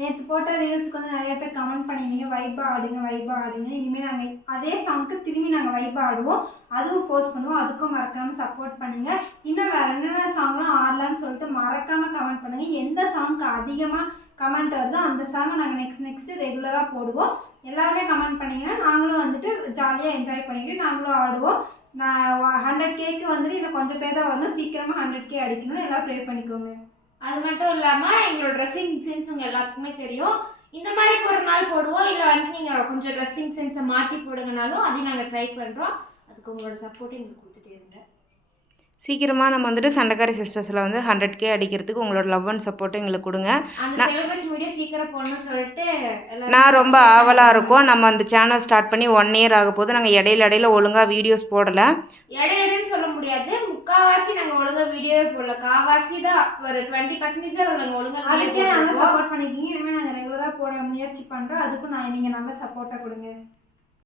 நேற்று போட்ட ரீல்ஸ்க்கு வந்து நிறைய பேர் கமெண்ட் பண்ணியிருந்தீங்க வைபா ஆடுங்க. இனிமேல் நாங்கள் அதே சாங்க்கு திரும்பி நாங்கள் வைபா ஆடுவோம், அதுவும் போஸ்ட் பண்ணுவோம். அதுக்கும் மறக்காமல் சப்போர்ட் பண்ணுங்கள். இன்னும் வேறு என்னென்ன சாங்லாம் ஆடலான்னு சொல்லிட்டு மறக்காமல் கமெண்ட் பண்ணுங்கள். எந்த சாங்க்கு அதிகமாக கமெண்ட் வருதோ அந்த சாங்கை நாங்கள் நெக்ஸ்ட்டு ரெகுலராக போடுவோம். எல்லாருமே கமெண்ட் பண்ணிங்கன்னா நாங்களும் வந்துட்டு ஜாலியாக என்ஜாய் பண்ணிக்கிட்டு நாங்களும் ஆடுவோம். நான் 100Kக்கு வந்துட்டு இன்னும் கொஞ்சம் பேர் தான் வரணும். சீக்கிரமாக 100K அடிக்கணும்னு எல்லாம் ப்ரே பண்ணிக்கோங்க. அது மட்டும் இல்லாமல் எங்களோட ட்ரெஸ்ஸிங் சென்ஸ் உங்கள் எல்லாத்துக்குமே தெரியும். இந்த மாதிரி போடுறனாலும் போடுவோம், இல்லை வந்துட்டு நீங்கள் கொஞ்சம் ட்ரெஸ்ஸிங் சென்ஸை மாற்றி போடுங்கனாலும் அதையும் நாங்கள் ட்ரை பண்ணுறோம். அதுக்கு உங்களோட சப்போர்ட் எங்களுக்கு கொடுத்துட்டே இருங்க. சீக்கிரமாக நம்ம வந்துட்டு சண்டைக்காரி சிஸ்டர்ஸில் வந்து 100K அடிக்கிறதுக்கு உங்களோட லவ் அண்ட் சப்போர்ட்டும் எங்களுக்கு கொடுங்க. அந்த செலிப்ரேஷன் வீடியோ சீக்கிரம் போடணும்னு சொல்லிட்டு நான் ரொம்ப ஆவலாக இருக்கும். நம்ம அந்த சேனல் ஸ்டார்ட் பண்ணி 1 இயர் ஆக போது. நாங்கள் இடையில ஒழுங்காக வீடியோஸ் போடலை. இடையிலன்னு சொல்ல முடியாது, முக்கால்வாசி நாங்கள் ஒழுங்காக வீடியோவே போடல. கால்வாசி தான், ஒரு 20% தான் நாங்கள் ஒழுங்காக. அதுக்கே நல்லா சப்போர்ட் பண்ணிக்கிங்க. இனிமேல் நாங்கள் ரெகுலராக போட முயற்சி பண்ணுறோம். அதுக்கும் நீங்கள் நல்ல சப்போர்ட்டாக கொடுங்க.